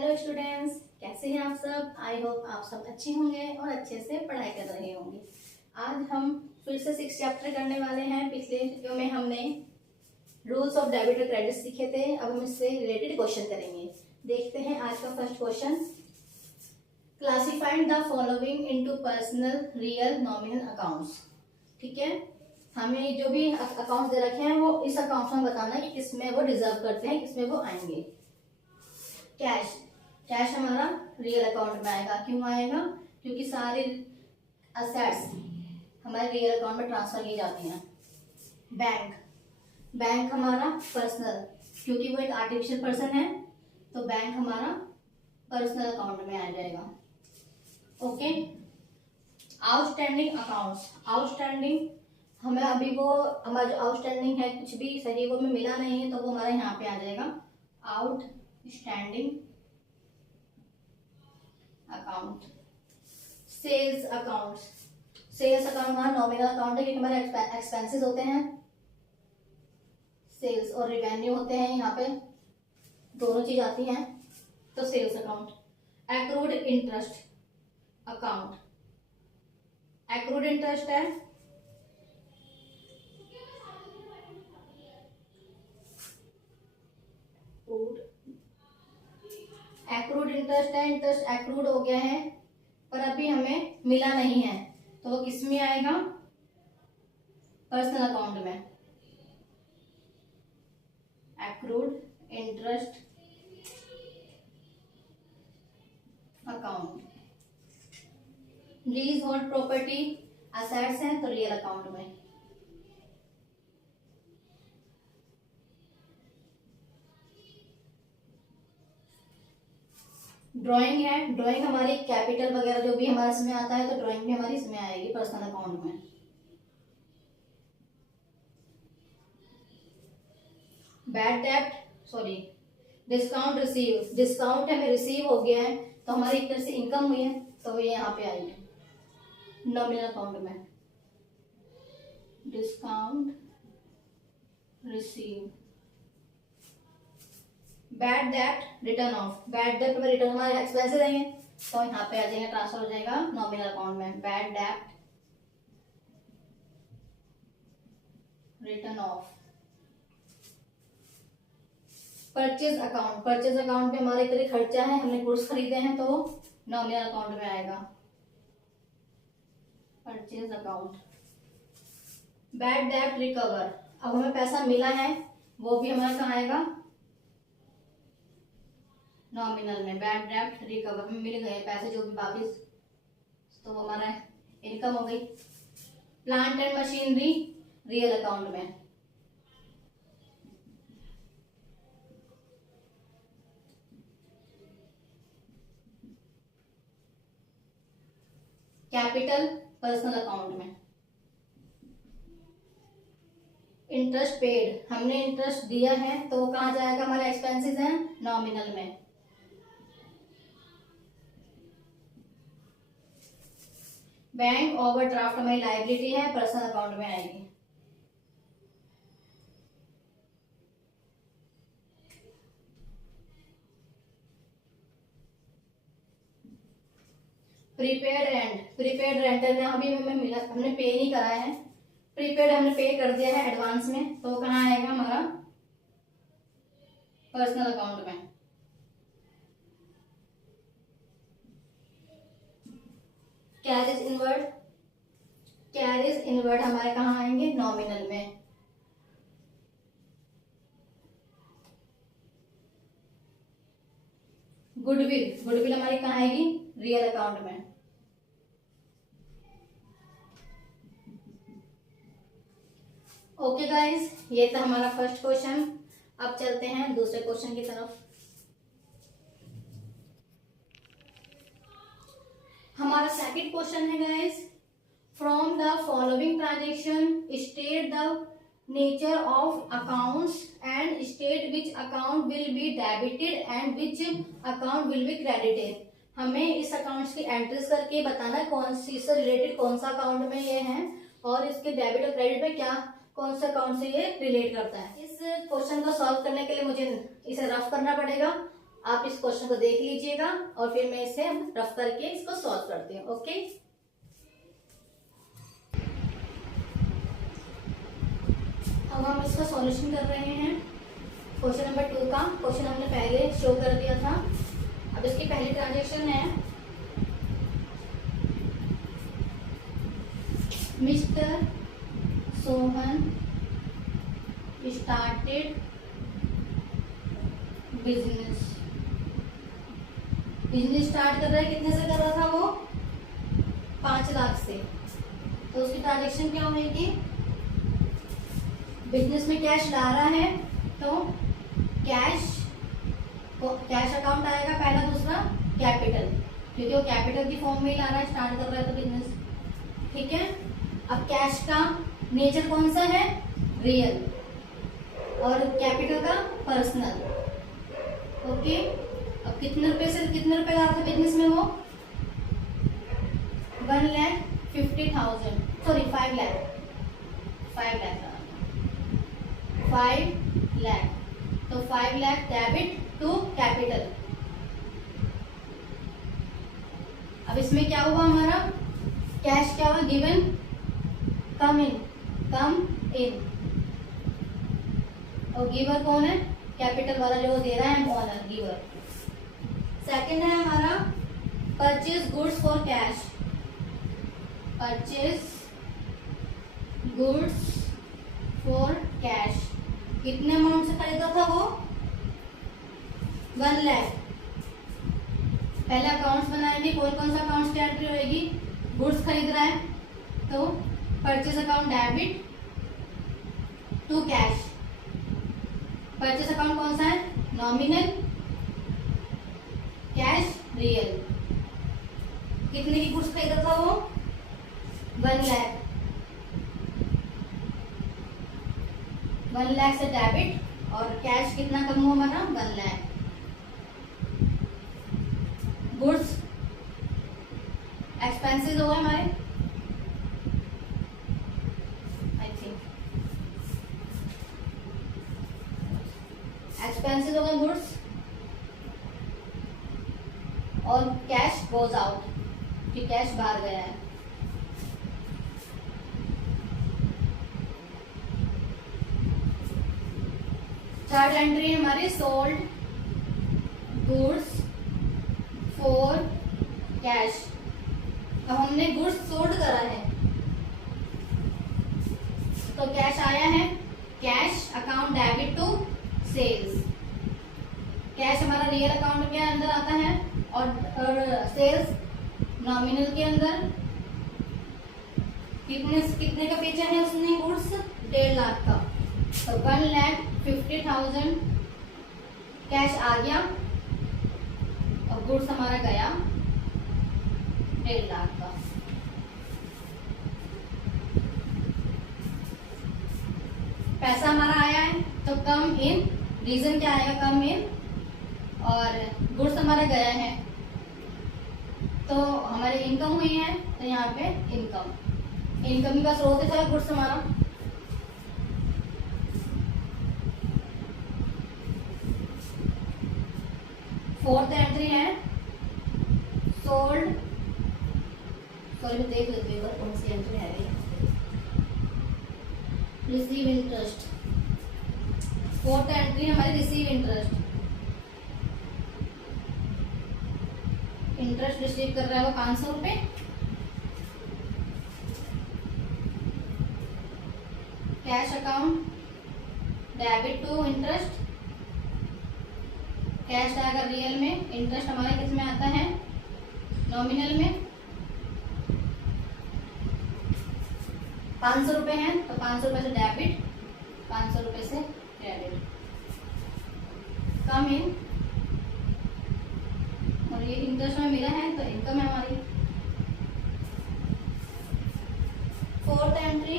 Hello students, कैसे हैं आप सब। आई होप आप सब अच्छे होंगे और अच्छे से पढ़ाई कर रहे होंगे। आज हम फिर से 6 चैप्टर करने वाले हैं। पिछले वीडियो में हमने रूल्स ऑफ डेबिट और क्रेडिट सीखे थे। अब हम इससे रिलेटेड क्वेश्चन करेंगे। देखते हैं आज का first question. Classifying the following into personal, real, nominal accounts. ठीक है, हमें जो भी अकाउंट्स दे रखे हैं वो इस अकाउंट में बताना है कि किसमें वो डिजर्व करते हैं, किसमें वो आएंगे। कैश, कैश हमारा रियल अकाउंट में आएगा। क्यों आएगा? क्योंकि सारी असेट्स हमारे रियल अकाउंट में ट्रांसफर की जाती हैं। बैंक, बैंक हमारा पर्सनल, क्योंकि वो एक आर्टिफिशियल पर्सन है, तो बैंक हमारा पर्सनल अकाउंट में आ जाएगा। ओके। आउटस्टैंडिंग अकाउंट्स, आउटस्टैंडिंग हमें अभी वो हमारा जो आउटस्टैंडिंग है कुछ भी सही वो में मिला नहीं है, तो वो हमारा यहाँ पे आ जाएगा outstanding account. Sales accounts, sales account हमारा नॉमिनल अकाउंट है, क्योंकि हमारे एक्सपेंसेस होते हैं। सेल्स और रिवेन्यू होते हैं, यहाँ पे दोनों चीज आती हैं, तो sales account. Accrued interest account, accrued interest है एक्रूड इंटरेस्ट है, इंटरेस्ट एक्रूड हो गया है पर अभी हमें मिला नहीं है, तो वो किस में आएगा? पर्सनल अकाउंट में। Accrued interest account. Lease hold property assets हैं, तो रियल अकाउंट में। ड्राइंग है, ड्राइंग हमारी कैपिटल वगैरह जो भी हमारे इसमें आता है, तो ड्राइंग भी हमारी इसमें आएगी पर्सनल अकाउंट में। बैड डेब्ट, सॉरी डिस्काउंट रिसीव, डिस्काउंट हमें रिसीव हो गया है, तो हमारी एक तरह से इनकम हुई है, तो ये यहाँ पे आएगी नॉमिनल अकाउंट में। Discount receive. बैड डेब्ट रिटर्न ऑफ, बैड डेब्ट में रिटर्न हमारे एक्सपेंसेस आएंगे, तो यहाँ पे आ जाएगा, ट्रांसफर हो जाएगा नॉमिनल अकाउंट में। बैड डेब्ट return of. Purchase account, purchase account में हमारे इतने खर्चा है, हमने गुड्स खरीदे हैं, तो नॉमिनल अकाउंट में आएगा परचेज अकाउंट। बैड डेब्ट रिकवर, अब हमें पैसा मिला है, वो भी हमारा कहाँ आएगा? नॉमिनल में। बैड डेब्ट रिकवर, हमें मिल गए पैसे जो भी वापिस, तो वो हमारा इनकम हो गई। Plant and machinery real account में। कैपिटल पर्सनल अकाउंट में। इंटरेस्ट पेड, हमने इंटरेस्ट दिया है, तो वो कहाँ जाएगा? हमारे एक्सपेंसेस हैं नॉमिनल में। बैंक ओवरड्राफ्ट हमारी लायबिलिटी है, पर्सनल अकाउंट में आएगी। प्रीपेड रेंट, प्रीपेड रेंटल में अभी हमें मिला, हमने पे नहीं करा है, प्रीपेड हमने पे कर दिया है एडवांस में, तो कहाँ आएगा? हमारा पर्सनल अकाउंट में। कैरेज इनवर्ड, कैरेज इनवर्ड हमारे कहाँ आएंगे? नॉमिनल में। गुडविल, गुडविल हमारी कहाँ आएगी? रियल अकाउंट में। ओके गाइस, ये था हमारा फर्स्ट क्वेश्चन। अब चलते हैं दूसरे क्वेश्चन की तरफ। हमारा सेकंड क्वेश्चन है guys, from the following transaction state the nature of accounts and state which account will be debited and which account will be credited. हमें इस अकाउंट्स की एंट्रीज करके बताना कौन सी से रिलेटेड कौन सा अकाउंट में ये है, और इसके डेबिट और क्रेडिट में क्या कौन सा अकाउंट से ये रिलेट करता है। इस क्वेश्चन को सॉल्व करने के लिए मुझे इसे रफ करना पड़ेगा, आप इस क्वेश्चन को देख लीजिएगा और फिर मैं इसे रफ करके इसको सॉल्व करती हूँ। ओके, अब हम इसका सॉल्यूशन कर रहे हैं। क्वेश्चन नंबर 2 का क्वेश्चन हमने पहले शो कर दिया था। अब इसकी पहली ट्रांजेक्शन है, mister Sohan started business. Business start कर रहा है, कितने से कर रहा था वो? 5 लाख से। तो उसकी ट्रांजेक्शन क्या होगी? बिजनेस में कैश ला रहा है तो कैश अकाउंट आएगा पहला, दूसरा कैपिटल, क्योंकि वो कैपिटल की फॉर्म में ही ला रहा है, स्टार्ट कर रहा है तो बिजनेस। ठीक है, अब कैश का नेचर कौन सा है? रियल, और कैपिटल का पर्सनल। ओके, अब कितने रुपए से कितने रुपए ला रहा था बिजनेस में वो? 1,50,000, सॉरी 5 लाख। 5 लाख, तो 5 लाख डेबिट टू कैपिटल। अब इसमें क्या हुआ हमारा? कैश क्या हुआ? गिवन, कम इन, और गिवर कौन है? कैपिटल वाला जो दे रहा है, ओनर, गिवर। सेकंड है हमारा purchase goods for cash. Purchase goods for cash, कितने अमाउंट से खरीदा था वो? 1 लाख। पहले अकाउंट्स बनाएंगे, कौन कौन सा अकाउंट्स की एंट्री होगी? गुड्स खरीद रहा है तो purchase account debit to cash. Purchase account कौन सा है? Nominal, cash, real. कितने की गुड्स खरीदा था वो? 1 लाख। 1 लाख से डेबिट, और कैश कितना कम हुआ हमारा? 1 लाख। गुड्स एक्सपेंसेस हो गए हमारे, आई थिंक एक्सपेंसेस हो गए गुड्स, और कैश गोज आउट, कि कैश बाहर गया है। थर्ड एंट्री हमारी सोल्ड गुड्स फॉर कैश। अब हमने गुड्स सोल्ड करा है तो कैश आया है, cash account debit to sales. Cash हमारा रियल अकाउंट के अंदर आता है और सेल्स नॉमिनल के अंदर। कितने का बेचा है उसने गुड्स? 1.5 लाख का, तो 1,50,000 कैश आ गया और गुड्स हमारा गया 1.5 लाख का। पैसा हमारा आया है तो कम इन, रीजन क्या आएगा? कम इन, और गुड्स हमारा गया है तो हमारी इनकम हुई है, तो यहाँ पे इनकम का स्रोत है गुड्स हमारा। फोर्थ एंट्री है सोल्ड, सॉरी मैं देख लेती हूँ कौन सी एंट्री है। रिसीव इंटरेस्ट, फोर्थ एंट्री हमारी रिसीव इंटरेस्ट। इंटरेस्ट रिसीव कर रहा है वो 500 रुपए। Cash account debit to interest, cash आएगा रियल में, इंटरेस्ट हमारे किस में आता है? नॉमिनल में। 500 रुपए हैं तो 500 रुपए से डेबिट, 500 रुपए से क्रेडिट। कम इन, और ये इंटरेस्ट में मिला है तो इनकम है हमारी। Fourth entry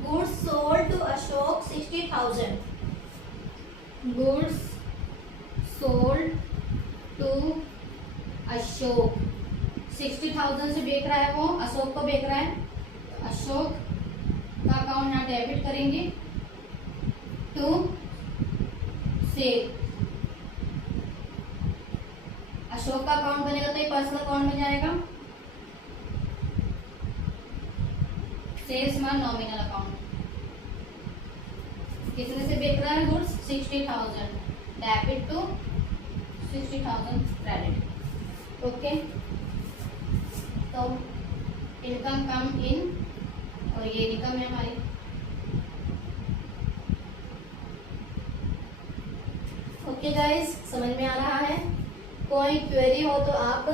goods sold to Ashok 60,000। Goods sold to Ashok, 60,000 से बेच रहा है वो, अशोक को बेच रहा है, तो अशोक का अकाउंट यहाँ डेबिट करेंगे टू सेल। शॉप का अकाउंट बनेगा तो ये पर्सनल अकाउंट में जाएगा। सेल्स हमारा नॉमिनल अकाउंट। कितने से बिक रहा है goods? 60,000, debit to 60,000 credit. Okay, तो इनकम कम इन, और ये इनकम है हमारी। ओके गाइस, समझ में आ रहा है? कोई क्वेरी हो तो आप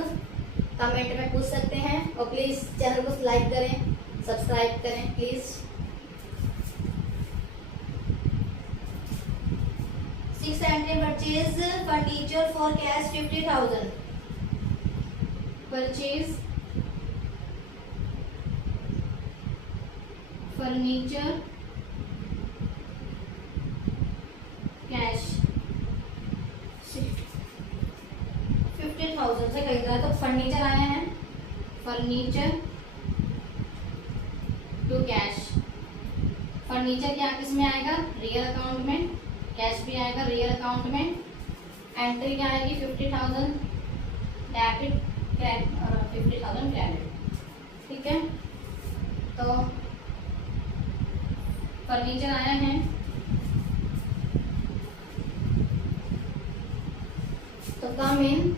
कमेंट में पूछ सकते हैं, और प्लीज चैनल को लाइक करें, सब्सक्राइब करें please. 6 entry purchase furniture for cash 50,000। Purchase furniture cash 50,000 से खरीदा है, तो फर्नीचर आया है, फर्नीचर टू कैश। फर्नीचर क्या किस में आएगा? रियल अकाउंट में। कैश भी आएगा रियल अकाउंट में। एंट्री क्या आएगी? 50,000 डेबिट, 50,000 क्रेडिट। ठीक है, तो फर्नीचर आया है, तो कम इन,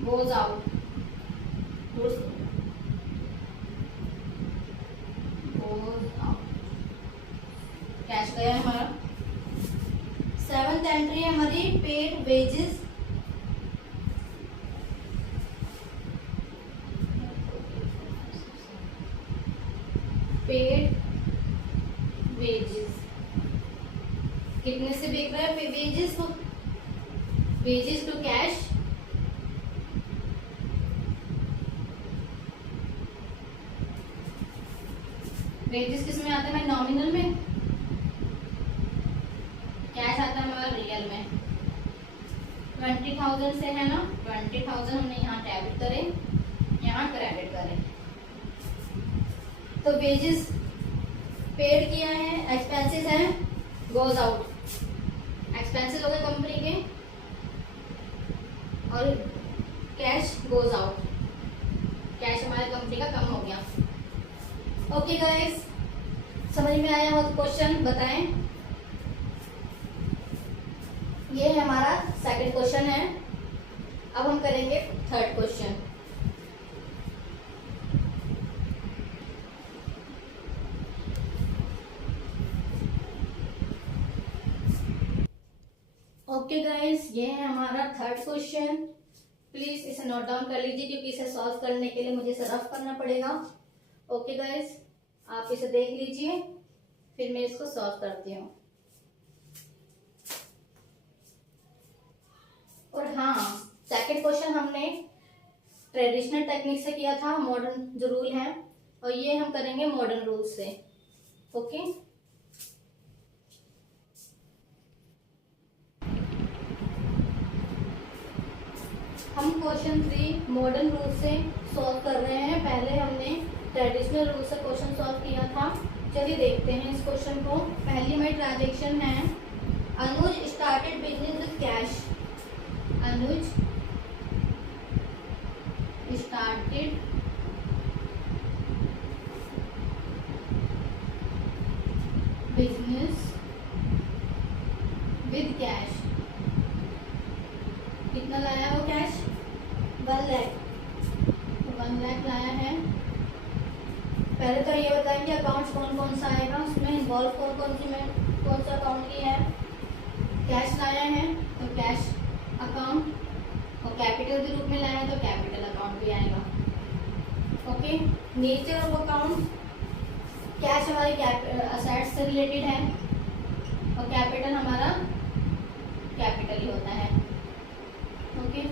गोज आउट, कैश गया है हमारा। 7th एंट्री है हमारी पेड वेजेस। पेड वेजेस कितने से बिक रहा है? वेजेस को, वेजेस टू कैश। वेजेस किस में आते हैं? नॉमिनल में। कैश आता है हमारा रियल में। 20,000 से है ना, 20,000 हमने यहाँ डेबिट करें, यहाँ क्रेडिट करें। तो वेजेस पेड किया है, एक्सपेंसेस है, गोज आउट। एक्सपेंसेस हो गए कंपनी के, और कैश गोज आउट। कैश हमारे कंपनी का कम हो गया। ओके गाइस, समझ में आया हो तो क्वेश्चन बताएं। ये हमारा सेकंड क्वेश्चन है। अब हम करेंगे थर्ड क्वेश्चन। ओके गाइस, ये है हमारा थर्ड क्वेश्चन। प्लीज इसे नोट डाउन कर लीजिए, क्योंकि इसे सॉल्व करने के लिए मुझे इसे रफ करना पड़ेगा। ओके गाइस, आप इसे देख लीजिए, फिर मैं इसको सॉल्व करती हूँ। और हाँ, सेकंड क्वेश्चन हमने ट्रेडिशनल टेक्निक से किया था, मॉडर्न जो रूल है, और ये हम करेंगे मॉडर्न रूल से। ओके, हम क्वेश्चन 3 मॉडर्न रूल से सॉल्व कर रहे हैं। पहले हमने ट्रेडिशनल रूल से क्वेश्चन सॉल्व किया था। चलिए देखते हैं इस क्वेश्चन को। पहली हमारी ट्रांजेक्शन है, Anuj started business with cash. Anuj started business with cash. कितना लाया वो कैश? 1 लाख। तो 1 लाख लाया है। पहले तो ये बताएं कि अकाउंट्स कौन कौन सा आएगा, उसमें इन्वॉल्व कौन सा अकाउंट की है। कैश लाया है तो कैश अकाउंट, और कैपिटल के रूप में लाया है तो कैपिटल अकाउंट भी आएगा। Okay, nature of account, cash हमारे असेट्स से रिलेटेड है, और कैपिटल हमारा कैपिटल ही होता है। ओके,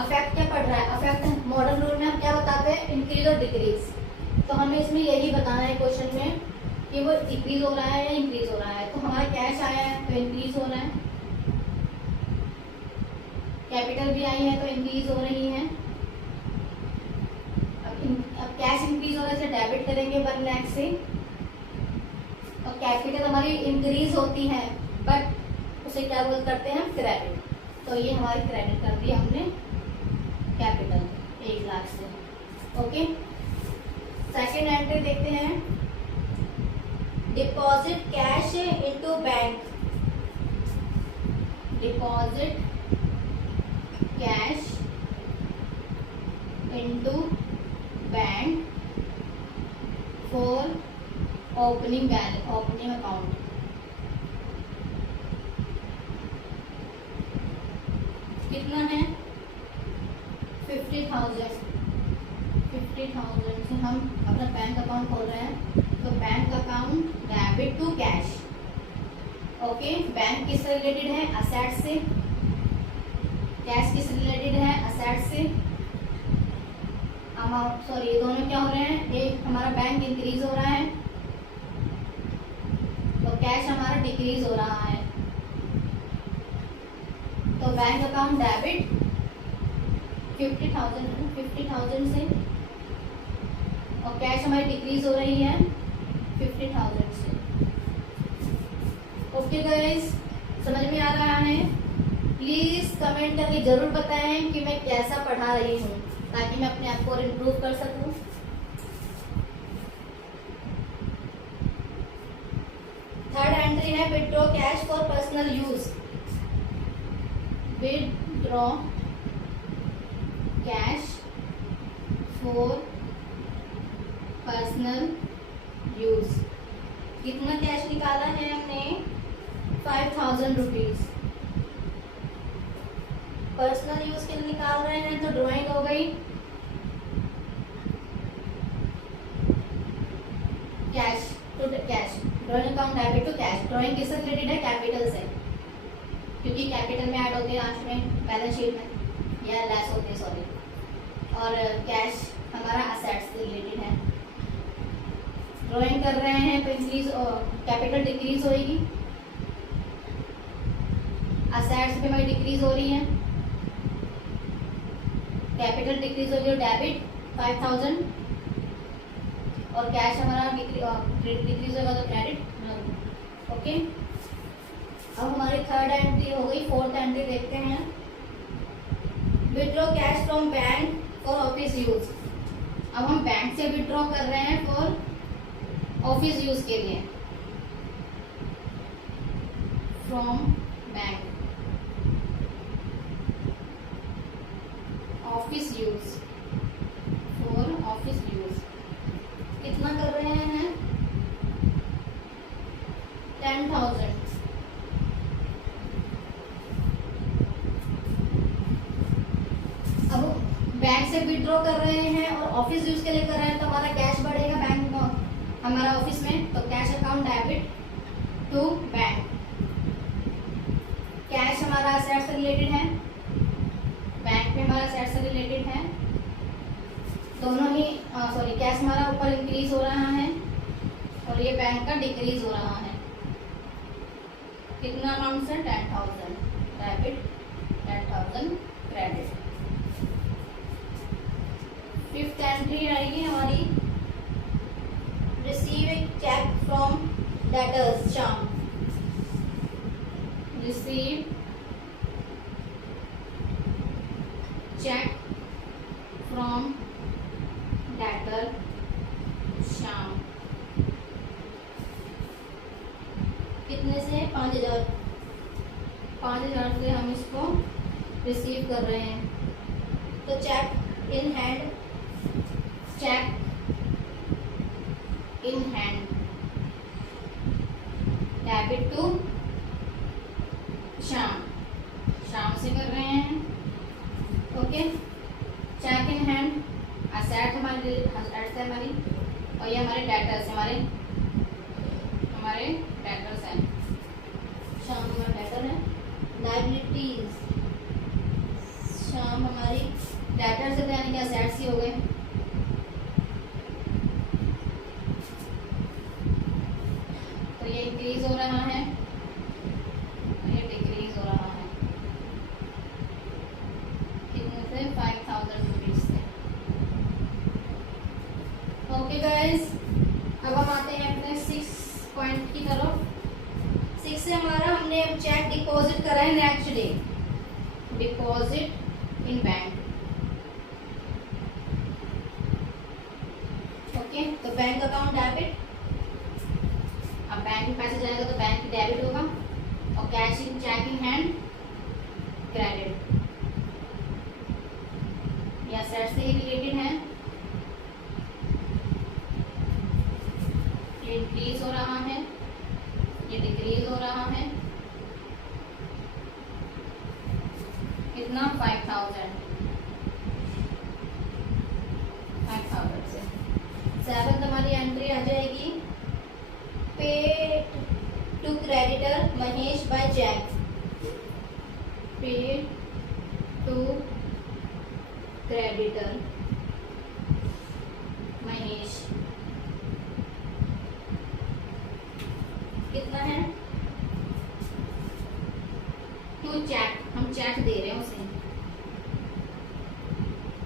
अफेक्ट क्या पड़ रहा है? अफेक्ट मॉडर्न रूल में हम क्या बताते हैं? इंक्रीज और डिक्रीज। तो हमें इसमें यही बताना है क्वेश्चन में कि वो डिक्रीज हो रहा है या इंक्रीज हो रहा है। तो हमारा कैश आया है तो इंक्रीज हो रहा है, कैपिटल भी आई है तो इंक्रीज हो रही है। अब कैश इंक्रीज हो रहा है, इसे डेबिट करेंगे 1 लाख से, और कैपिटल हमारी इंक्रीज होती है बट उसे क्या बोल करते हैं? क्रेडिट। तो ये हमारी क्रेडिट कर दी हमने कैपिटल 1 लाख से। ओके, सेकेंड एंट्री देखते हैं, deposit cash into bank, deposit cash into bank for opening account. कितना है 50,000 से हम अपना बैंक अकाउंट खोल रहे हैं, तो bank account debit to cash. Okay, bank किससे रिलेटेड है, असेट से, कैश किससे रिलेटेड है, असेट से। अमाउंट सॉरी, ये दोनों क्या हो रहे हैं, एक हमारा बैंक इंक्रीज हो रहा है तो कैश हमारा डिक्रीज हो रहा है, तो बैंक अकाउंट डेबिट 50,000 से, और कैश हमारी डिक्रीज हो रही है 50,000 से। ओके गाइस, समझ में आ रहा है? प्लीज कमेंट करके जरूर बताएं कि मैं कैसा पढ़ा रही हूँ, ताकि मैं अपने आप को और इम्प्रूव कर सकूं। थर्ड एंट्री है withdraw cash for personal use, withdraw cash for personal use. कितना कैश निकाला है हमने, 5,000 रुपीज। पर्सनल यूज के लिए निकाल रहे हैं तो ड्राइंग हो गई, cash to cash, drawing account debit to cash. Drawing किससे रिलेटेड है, कैपिटल से, क्योंकि कैपिटल में ऐड होते हैं लास्ट में बैलेंस शीट में, या लेस होते हैं सॉरी, और कैश हमारा असेट्स से रिलेटेड है। ड्राइंग कर रहे हैं तो इंक्रीज कैपिटल डिक्रीज होगी, असेट्स पे हमारी डिक्रीज हो रही है, कैपिटल डिक्रीज हो गई, डेबिट 5,000, और कैश हमारा डिक्रीज होगा तो क्रेडिट। ओके, अब हमारी थर्ड एंट्री हो गई। फोर्थ एंट्री देखते हैं, withdraw cash from bank for office use. अब हम बैंक से विथड्रॉ कर रहे हैं फॉर ऑफिस यूज के लिए, from bank office use, for office use. कितना कर रहे हैं, 10,000। अब बैंक से विथड्रॉ कर रहे हैं और ऑफिस यूज के लिए कर रहे हैं, तो हमारा कैश बढ़ेगा बैंक हमारा ऑफिस में, तो cash account debit to bank. Cash हमारा असेट से रिलेटेड है, बैंक में हमारा असेट से रिलेटेड है, दोनों ही सॉरी, कैश हमारा ऊपर इंक्रीज हो रहा है और ये बैंक का डिक्रीज हो रहा है। कितना अमाउंट से, 10,000 डेबिट, 10,000 क्रेडिट। फिफ्थ एंट्री आएगी हमारी, receive a cheque from debtors Shyam, receive cheque from debtor Shyam. कितने से, 5,000। 5,000 से हम इसको रिसीव कर रहे हैं, तो cheque in hand, cheque in hand, debit to Shyam, Shyam से कर रहे हैं। Okay, cheque in hand, asset हमारी, असेट्स है हमारी, और ये हमारे डेटर्स, हमारे डेटर्स हैं, श्याम हमारा डेटर है। लायबिलिटीज, श्याम हमारी डेटर्स है, यानी कि असेट्स ही हो गए। तो ये इंक्रीज हो रहा है, ये डिक्रीज हो रहा है, कितने से, 5,000 रुपीज से। ओके गाइस, अब हम आते हैं अपने 6 पॉइंट की तरफ। 6 से हमारा, हमने चेक डिपॉजिट करा है next day, deposit in bank. Okay, तो बैंक अकाउंट डेबिट, अब बैंक में पैसे जाएगा तो बैंक डेबिट होगा, और cash in cheque in hand credit. Asset से ही रिलेटेड है, ये इंक्रीज हो रहा है, ये डिक्रीज हो रहा है, कितना 5000 से। 7 हमारी एंट्री आ जाएगी, pay to creditor Mahesh by cheque, pay to creditor Mahesh, कितना है, टू चेक, हम चेक दे रहे हैं उसे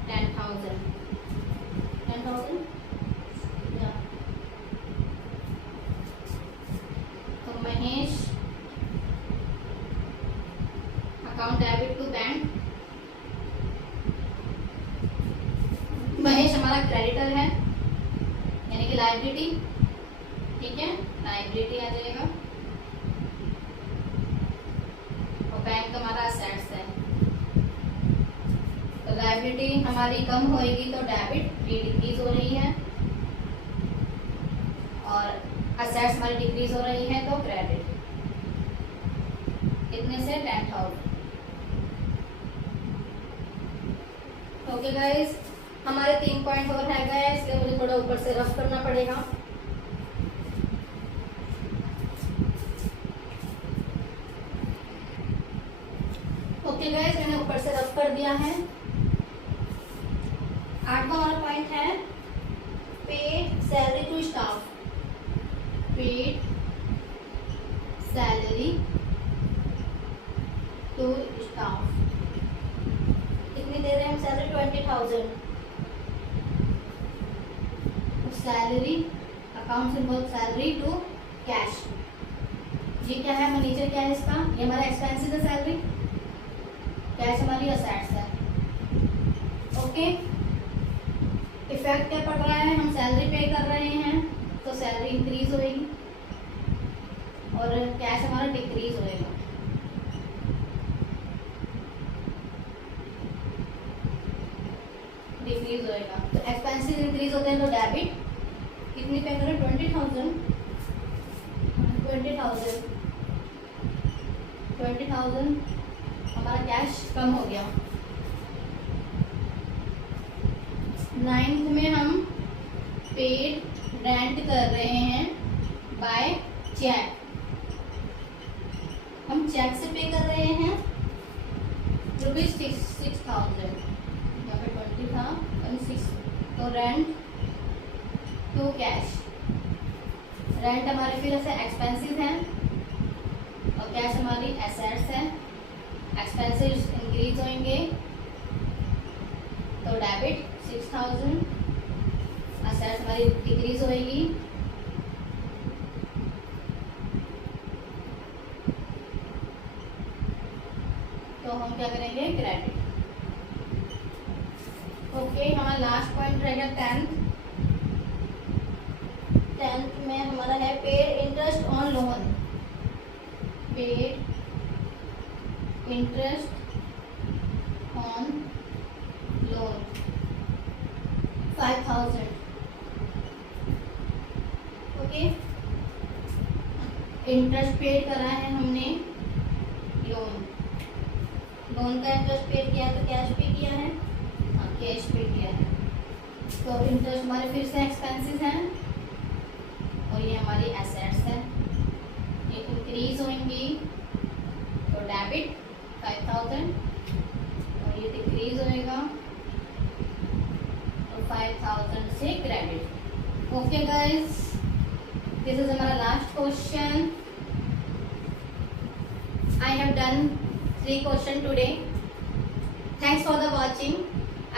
10,000 तो Mahesh account debit to bank, Mahesh हमारा क्रेडिटर है यानी कि लायबिलिटी, ठीक है, लायबिलिटी आ जाएगा, और बैंक हमारा असेट्स है। तो लायबिलिटी हमारी कम होएगी तो डेबिट, ये डिक्रीज हो रही है, और असेट्स हमारी डिक्रीज हो रही है तो क्रेडिट, इतने से 10,000। ओके गाइस, हमारे 3 पॉइंट और रह गए, इसलिए मुझे थोड़ा ऊपर से रफ करना पड़ेगा। ओके गाइस, मैंने ऊपर से रफ कर दिया है। 8वां हमारा पॉइंट है pay salary to staff, paid salary to staff, कितनी दे रहे हैं हम सैलरी, 20,000। सैलरी अकाउंट से बहुत सैलरी टू कैश, ये क्या है, मैनेजर क्या है इसका, ये हमारा एक्सपेंसिव है सैलरी, कैश हमारी असेट्स है। ओके, इफेक्ट क्या पड़ रहा है, हम सैलरी पे कर रहे हैं तो सैलरी इंक्रीज होएगी, और कैश हमारा डिक्रीज होएगा। डिक्रीज होएगा, तो एक्सपेंसिव इंक्रीज होते हैं तो डेबिट, कितनी पे करें, 20,000 हमारा कैश कम हो गया। 9th में हम पेड रेंट कर रहे हैं बाय चेक, हम चेक से पे कर रहे हैं ₹6,000, यहाँ पे 20 था, 6, तो रेंट टू कैश, रेंट हमारे फिर से एक्सपेंसिव है, और कैश हमारी एसेट्स है, एक्सपेंसिव इंक्रीज होंगे तो डेबिट 6,000, एसेट्स हमारी डिक्रीज होएगी, तो हम क्या करेंगे, क्रेडिट। ओके, हमारा लास्ट पॉइंट रहेगा 10th में हमारा है paid interest on loan, paid interest on loan 5,000। Okay, interest paid करा है हमने, लोन का इंटरेस्ट पेड किया है, तो कैश पे किया है, हाँ कैश पे किया है, तो इंटरेस्ट हमारे फिर से एक्सपेंसेस हैं, और ये हमारी एसेट्स है, ये इंक्रीज होंगी तो डेबिट 5,000, और ये डिक्रीज होएगा तो 5,000 से credit. Okay guys, this is हमारा last question. I have done 3 question today. Thanks for the watching.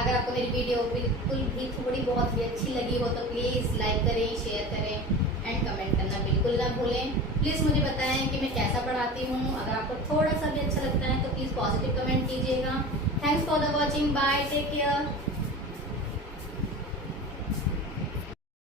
अगर आपको मेरी वीडियो बिल्कुल भी थोड़ी बहुत भी अच्छी लगी हो तो प्लीज़ लाइक करें, शेयर करें एंड कमेंट करना बिल्कुल ना भूलें। प्लीज़ मुझे बताएं कि मैं कैसा पढ़ाती हूँ। अगर आपको थोड़ा सा भी अच्छा लगता है तो प्लीज़ पॉजिटिव कमेंट कीजिएगा। Thanks for the watching, bye, take care.